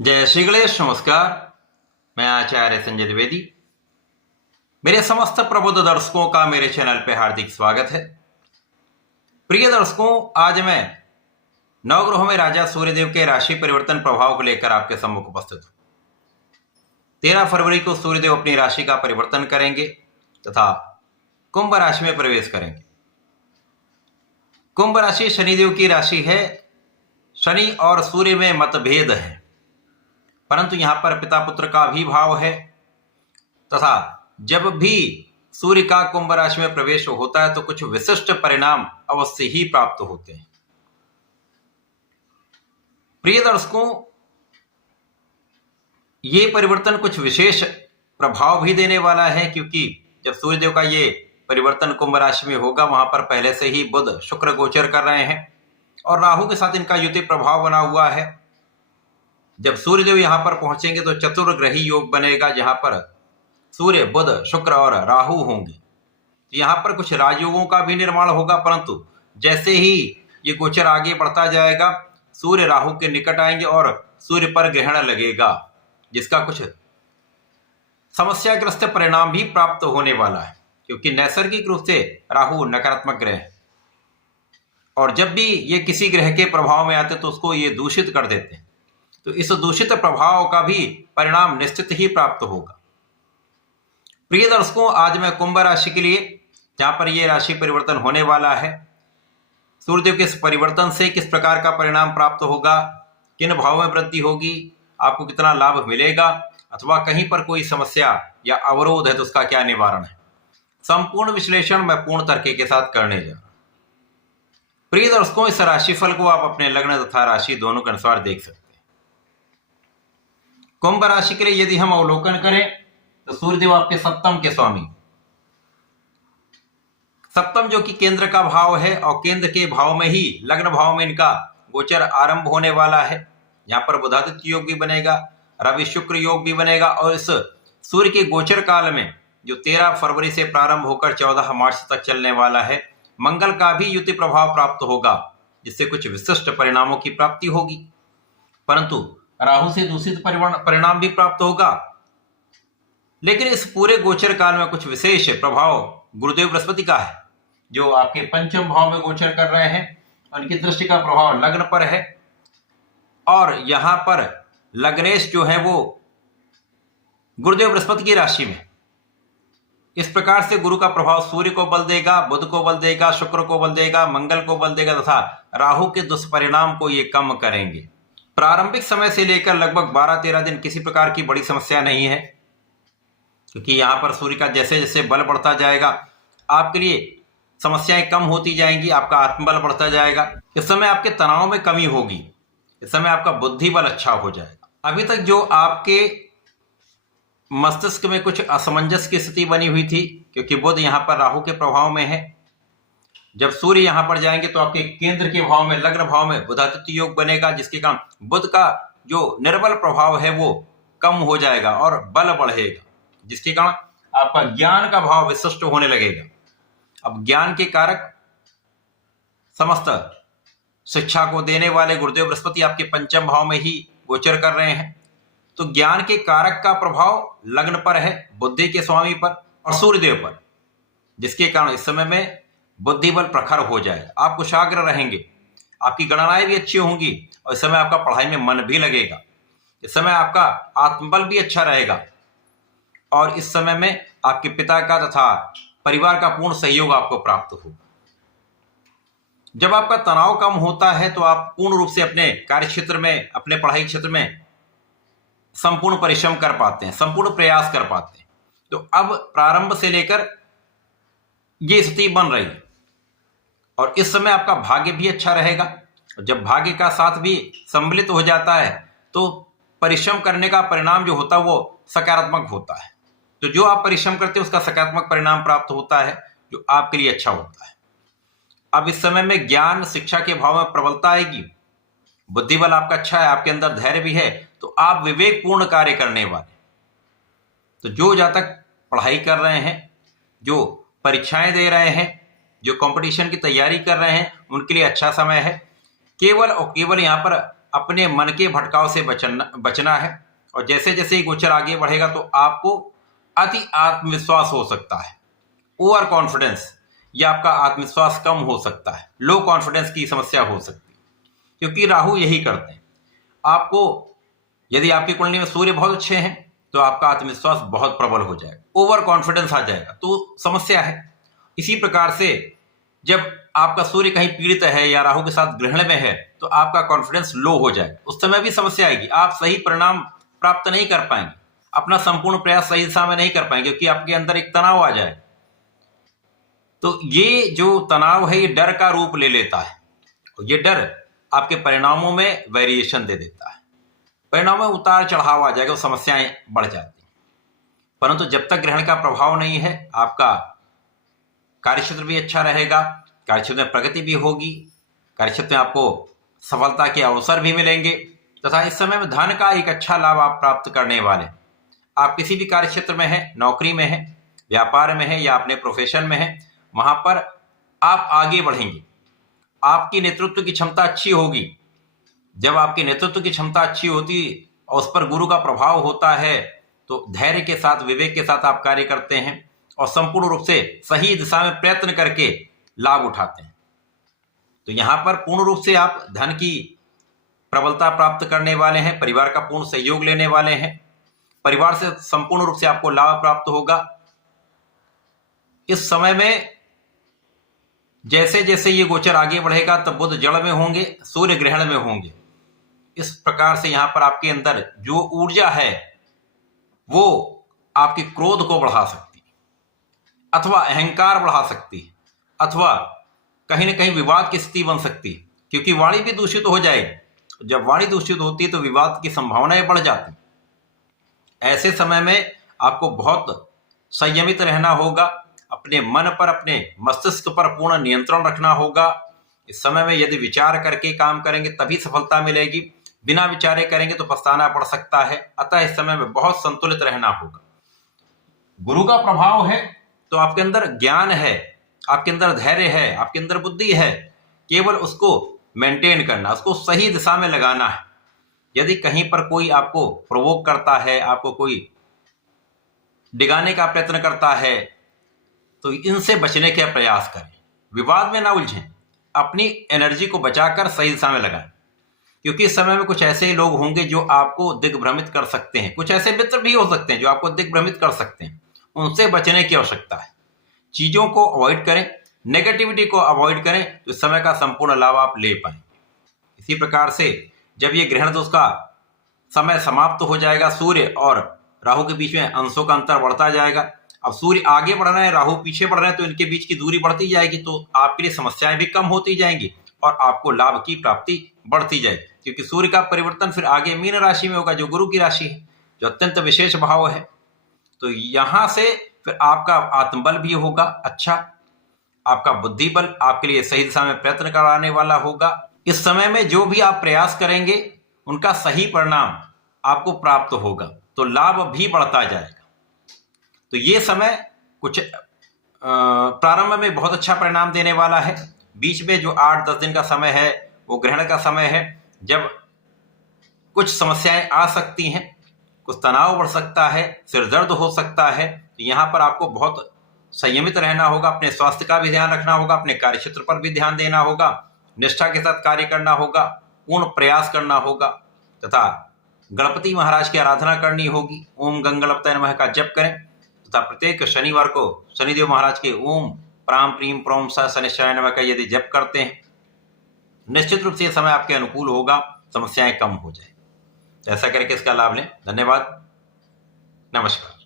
जय श्री गणेश। नमस्कार, मैं आचार्य संजय द्विवेदी। मेरे समस्त प्रबुद्ध दर्शकों का मेरे चैनल पे हार्दिक स्वागत है। प्रिय दर्शकों, आज मैं नवग्रहों में राजा सूर्यदेव के राशि परिवर्तन प्रभाव को लेकर आपके सम्मुख उपस्थित हूं। 13 फरवरी को सूर्यदेव अपनी राशि का परिवर्तन करेंगे तथा कुंभ राशि में प्रवेश करेंगे। कुंभ राशि शनिदेव की राशि है। शनि और सूर्य में मतभेद है, परंतु यहां पर पिता पुत्र का भी भाव है तथा जब भी सूर्य का कुंभ राशि में प्रवेश होता है तो कुछ विशिष्ट परिणाम अवश्य ही प्राप्त होते हैं। प्रिय दर्शकों, ये परिवर्तन कुछ विशेष प्रभाव भी देने वाला है, क्योंकि जब सूर्यदेव का ये परिवर्तन कुंभ राशि में होगा वहां पर पहले से ही बुध शुक्र गोचर कर रहे हैं और राहु के साथ इनका युति प्रभाव बना हुआ है। जब सूर्यदेव यहां पर पहुंचेंगे तो चतुर्ग्रही योग बनेगा, जहां पर सूर्य बुध शुक्र और राहु होंगे। तो यहां पर कुछ राजयोगों का भी निर्माण होगा, परंतु जैसे ही ये गोचर आगे बढ़ता जाएगा सूर्य राहु के निकट आएंगे और सूर्य पर ग्रहण लगेगा, जिसका कुछ समस्याग्रस्त परिणाम भी प्राप्त होने वाला है, क्योंकि नैसर्गिक रूप से राहु नकारात्मक ग्रह है और जब भी ये किसी ग्रह के प्रभाव में आते तो उसको ये दूषित कर देते हैं। तो इस दूषित प्रभाव का भी परिणाम निश्चित ही प्राप्त होगा। प्रिय दर्शकों, आज मैं कुंभ राशि के लिए, जहां पर यह राशि परिवर्तन होने वाला है, सूर्यदेव के इस परिवर्तन से किस प्रकार का परिणाम प्राप्त होगा, किन भाव में वृद्धि होगी, आपको कितना लाभ मिलेगा अथवा कहीं पर कोई समस्या या अवरोध है तो उसका क्या निवारण है, संपूर्ण विश्लेषण मैं पूर्ण तर्क के साथ करने जा रहा हूं। प्रिय दर्शकों, इस राशिफल को आप अपने लग्न तथा राशि दोनों के अनुसार देख सकते हैं। कुंभ राशि के लिए यदि हम अवलोकन करें तो सूर्यदेव आपके सप्तम के स्वामी, सप्तम जो कि केंद्र का भाव है और केंद्र के भाव में ही लग्न भाव में इनका गोचर आरंभ होने वाला है। यहां पर बुधादित्य योग भी बनेगा, रवि शुक्र योग भी बनेगा और इस सूर्य के गोचर काल में जो 13 फरवरी से प्रारंभ होकर 14 मार्च तक चलने वाला है, मंगल का भी युति प्रभाव प्राप्त होगा, जिससे कुछ विशिष्ट परिणामों की प्राप्ति होगी। परंतु राहु से दूषित परिणाम भी प्राप्त होगा। लेकिन इस पूरे गोचर काल में कुछ विशेष प्रभाव गुरुदेव बृहस्पति का है, जो आपके पंचम भाव में गोचर कर रहे हैं। उनकी दृष्टि का प्रभाव लग्न पर है और यहां पर लग्नेश जो है वो गुरुदेव बृहस्पति की राशि में। इस प्रकार से गुरु का प्रभाव सूर्य को बल देगा, बुध को बल देगा, शुक्र को बल देगा, मंगल को बल देगा तथा राहु के दुष्परिणाम को ये कम करेंगे। प्रारंभिक समय से लेकर लगभग 12-13 दिन किसी प्रकार की बड़ी समस्या नहीं है, क्योंकि यहां पर सूर्य का जैसे जैसे बल बढ़ता जाएगा आपके लिए समस्याएं कम होती जाएंगी, आपका आत्मबल बढ़ता जाएगा। इस समय आपके तनाव में कमी होगी, इस समय आपका बुद्धि बल अच्छा हो जाएगा। अभी तक जो आपके मस्तिष्क में कुछ असमंजस की स्थिति बनी हुई थी, क्योंकि बुध यहां पर राहु के प्रभाव में है, जब सूर्य यहां पर जाएंगे तो आपके केंद्र के भाव में, लग्न भाव में बुधादित्य योग बनेगा, जिसके कारण बुध का जो निर्बल प्रभाव है वो कम हो जाएगा और बल बढ़ेगा, जिसके कारण आपका ज्ञान का भाव विशिष्ट होने लगेगा। अब ज्ञान के कारक समस्त शिक्षा को देने वाले गुरुदेव बृहस्पति आपके पंचम भाव में ही गोचर कर रहे हैं, तो ज्ञान के कारक का प्रभाव लग्न पर है, बुद्धि के स्वामी पर और सूर्यदेव पर, जिसके कारण इस समय में बुद्धि बल प्रखर हो जाएगा। आप कुशाग्र रहेंगे, आपकी गणनाएं भी अच्छी होंगी और इस समय आपका पढ़ाई में मन भी लगेगा। इस समय आपका आत्मबल भी अच्छा रहेगा और इस समय में आपके पिता का तथा परिवार का पूर्ण सहयोग आपको प्राप्त होगा। जब आपका तनाव कम होता है तो आप पूर्ण रूप से अपने कार्य क्षेत्र में, अपने पढ़ाई क्षेत्र में संपूर्ण परिश्रम कर पाते हैं, संपूर्ण प्रयास कर पाते हैं। तो अब प्रारंभ से लेकर ये स्थिति बन रही है और इस समय आपका भाग्य भी अच्छा रहेगा। जब भाग्य का साथ भी सम्मिलित हो जाता है तो परिश्रम करने का परिणाम जो होता है वो सकारात्मक होता है। तो जो आप परिश्रम करते हैं उसका सकारात्मक परिणाम प्राप्त होता है, जो आपके लिए अच्छा होता है। अब इस समय में ज्ञान शिक्षा के भाव में प्रबलता आएगी, बुद्धि बल आपका अच्छा है, आपके अंदर धैर्य भी है, तो आप विवेकपूर्ण कार्य करने वाले। तो जो जातक पढ़ाई कर रहे हैं, जो परीक्षाएं दे रहे हैं, जो कंपटीशन की तैयारी कर रहे हैं, उनके लिए अच्छा समय है। केवल और केवल यहाँ पर अपने मन के भटकाव से बचना है। और जैसे जैसे ये गोचर आगे बढ़ेगा तो आपको अति आत्मविश्वास हो सकता है, ओवर कॉन्फिडेंस, या आपका आत्मविश्वास कम हो सकता है, लो कॉन्फिडेंस की समस्या हो सकती है, क्योंकि राहु यही करते हैं। आपको यदि आपकी कुंडली में सूर्य बहुत अच्छे हैं तो आपका आत्मविश्वास बहुत प्रबल हो जाएगा, ओवर कॉन्फिडेंस आ जाएगा, तो समस्या है। इसी प्रकार से जब आपका सूर्य कहीं पीड़ित है या राहु के साथ ग्रहण में है तो आपका कॉन्फिडेंस लो हो जाएगा, उस समय भी समस्या आएगी, आप सही परिणाम प्राप्त नहीं कर पाएंगे, अपना संपूर्ण प्रयास सही दिशा में नहीं कर पाएंगे, क्योंकि आपके अंदर एक तनाव आ जाए। तो ये जो तनाव है ये डर का रूप ले लेता है, ये डर आपके परिणामों में वेरिएशन दे देता है, परिणामों में उतार चढ़ाव आ जाएगा, समस्याएं बढ़ जाती हैं। परंतु जब तक ग्रहण का प्रभाव नहीं है आपका कार्यक्षेत्र भी अच्छा रहेगा, कार्यक्षेत्र में प्रगति भी होगी, कार्यक्षेत्र में आपको सफलता के अवसर भी मिलेंगे, तथा इस समय में धन का एक अच्छा लाभ आप प्राप्त करने वाले। आप किसी भी कार्यक्षेत्र में हैं, नौकरी में हैं, व्यापार में हैं या अपने प्रोफेशन में हैं, वहां पर आप आगे बढ़ेंगे, आपकी नेतृत्व की क्षमता अच्छी होगी। जब आपकी नेतृत्व की क्षमता अच्छी होती और उस पर गुरु का प्रभाव होता है तो धैर्य के साथ, विवेक के साथ आप कार्य करते हैं और संपूर्ण रूप से सही दिशा में प्रयत्न करके लाभ उठाते हैं। तो यहां पर पूर्ण रूप से आप धन की प्रबलता प्राप्त करने वाले हैं, परिवार का पूर्ण सहयोग लेने वाले हैं, परिवार से संपूर्ण रूप से आपको लाभ प्राप्त होगा। इस समय में जैसे जैसे ये गोचर आगे बढ़ेगा तब बुध जड़ में होंगे, सूर्य ग्रहण में होंगे। इस प्रकार से यहां पर आपके अंदर जो ऊर्जा है वो आपके क्रोध को बढ़ा सकती है, अथवा अहंकार बढ़ा सकती है, अथवा कहीं ना कहीं विवाद की स्थिति बन सकती है, क्योंकि वाणी भी दूषित हो जाएगी। जब वाणी दूषित होती है तो विवाद की संभावनाएं बढ़ जाती। ऐसे समय में आपको बहुत संयमित रहना होगा, अपने मन पर, अपने मस्तिष्क पर पूर्ण नियंत्रण रखना होगा। इस समय में यदि विचार करके काम करेंगे तभी सफलता मिलेगी, बिना विचारे करेंगे तो पछताना पड़ सकता है। अतः इस समय में बहुत संतुलित रहना होगा। गुरु का प्रभाव है तो आपके अंदर ज्ञान है, आपके अंदर धैर्य है, आपके अंदर बुद्धि है, केवल उसको मेंटेन करना, उसको सही दिशा में लगाना है। यदि कहीं पर कोई आपको प्रोवोक करता है, आपको कोई डिगाने का प्रयत्न करता है तो इनसे बचने का प्रयास करें, विवाद में ना उलझें, अपनी एनर्जी को बचाकर सही दिशा में लगाएं, क्योंकि इस समय में कुछ ऐसे लोग होंगे जो आपको दिग्भ्रमित कर सकते हैं, कुछ ऐसे मित्र भी हो सकते हैं जो आपको दिग्भ्रमित कर सकते हैं, उनसे बचने की आवश्यकता है। चीजों को अवॉइड करें, नेगेटिविटी को अवॉइड करें तो इस समय का संपूर्ण लाभ आप ले पाएंगे। इसी प्रकार से जब ये ग्रहण दोष का समय समाप्त हो जाएगा, सूर्य और राहु के बीच में अंशों का अंतर बढ़ता जाएगा। अब सूर्य आगे बढ़ रहे हैं, राहु पीछे बढ़ रहे हैं, तो इनके बीच की दूरी बढ़ती जाएगी, तो आपके लिए समस्याएं भी कम होती जाएंगी और आपको लाभ की प्राप्ति बढ़ती जाएगी, क्योंकि सूर्य का परिवर्तन फिर आगे मीन राशि में होगा, जो गुरु की राशि है, जो अत्यंत विशेष भाव है। तो यहां से फिर आपका आत्मबल भी होगा अच्छा, आपका बुद्धि बल आपके लिए सही दिशा में प्रयत्न कराने वाला होगा। इस समय में जो भी आप प्रयास करेंगे उनका सही परिणाम आपको प्राप्त होगा, तो लाभ भी बढ़ता जाएगा। तो ये समय कुछ प्रारंभ में बहुत अच्छा परिणाम देने वाला है। बीच में जो 8-10 दिन का समय है वो ग्रहण का समय है, जब कुछ समस्याएं आ सकती हैं, कुछ तनाव बढ़ सकता है, सिर दर्द हो सकता है। तो यहाँ पर आपको बहुत संयमित रहना होगा, अपने स्वास्थ्य का भी ध्यान रखना होगा, अपने कार्यक्षेत्र पर भी ध्यान देना होगा, निष्ठा के साथ कार्य करना होगा, पूर्ण प्रयास करना होगा, तथा गणपति महाराज की आराधना करनी होगी। ओम गंगणपतये नमः का जप करें तथा प्रत्येक शनिवार को शनिदेव महाराज के ओम प्राम प्रीम प्रोम स शनिश्चराय नमः का यदि जप करते हैं, निश्चित रूप से यह समय आपके अनुकूल होगा, समस्याएं कम हो जाए। ऐसा करके इसका लाभ लें। धन्यवाद, नमस्कार।